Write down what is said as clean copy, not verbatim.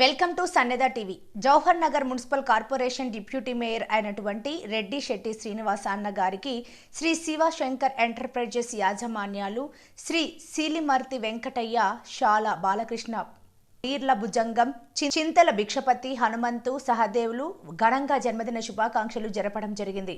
Welcome to సన్నెద TV. Jawahar Nagar municipal corporation deputy mayor అయినటువంటి రెడ్డి శెట్టి శ్రీనివాస అన్న గారికి శ్రీ శివశంకర్ ఎంటర్ప్రైజెస్ యాజమాన్యాలు శ్రీ సీలిమర్తి వెంకటయ్య శాల బాలకృష్ణ పీర్ల భుజంగం చింతల భిక్షపతి హనుమంతు సహదేవులు ఘనంగా జన్మదిన శుభాకాంక్షలు జరపడం జరిగింది.